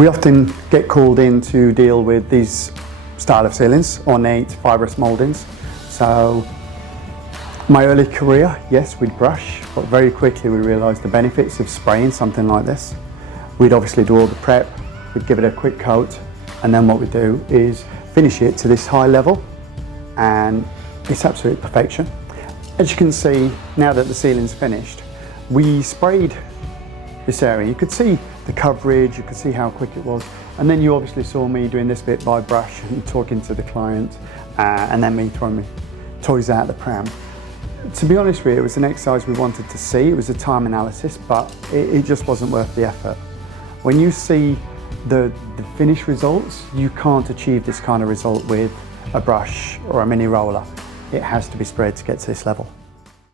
We often get called in to deal with these style of ceilings, ornate fibrous mouldings. So my early career, yes, we'd brush, but very quickly we realised the benefits of spraying something like this. We'd obviously do all the prep, we'd give it a quick coat, and then what we do is finish it to this high level, and it's absolute perfection. As you can see, now that the ceiling's finished, we sprayed this area. You could see the coverage, you could see how quick it was, and then you obviously saw me doing this bit by brush and talking to the client, and then me throwing my toys out the pram. To be honest with you, it was an exercise we wanted to see. It was a time analysis, but it just wasn't worth the effort. When you see the finished results, you can't achieve this kind of result with a brush or a mini roller. It has to be sprayed to get to this level.